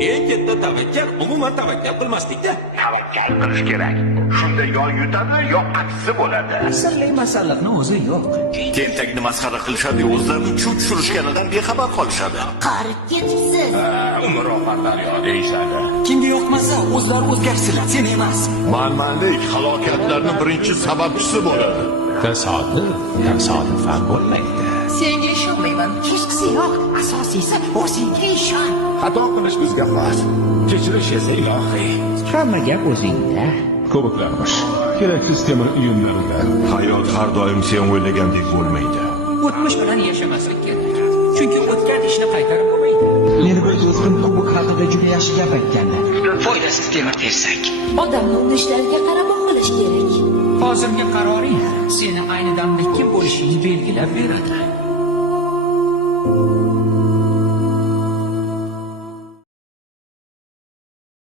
Eng katta tavakkal umuman tavakkal qilmaslikda. Tavakkal qilish kerak. Shunda yo yutadi, yo aksi bo'ladi. Sirli masalliqni o'zi yo'q. Tentakni masxara qilishadi, o'zlarini chuv tushirishganidan bexabar qolishadi. Qarib ketibsiz. Umr oqarlar yo deyishadi. Kimga yoqmasa, o'zlari o'zgarsinlar, sen emas. Manmanlik halokatlarning birinchi sababchisi bo'ladi. Tasodifan bo'lmaydi. Senga ishonmayman. Hechqisi yo'q. Asosiysi o'zingga ishon. Xato qilish bizga xos. Kechirish esa ilohiy. Hamma gap o'zingda. Ko'piklarmish. Keraksiz temir uyumlarida. Hayot har doim sen o'ylagandek bo'lmaydi. O'tmish bilan yashamaslik kerak. Chunki o'tgan ishni qaytarib bo'lmaydi. Meni bir do'stim kubok haqida juda yaxshi gap aytgandi. Foydasiz temir tersak. Odamni urishlariga qarab qilish kerak. Hozirgi qaroring seni ayni damda kim bo'lishingni belgilab beradi.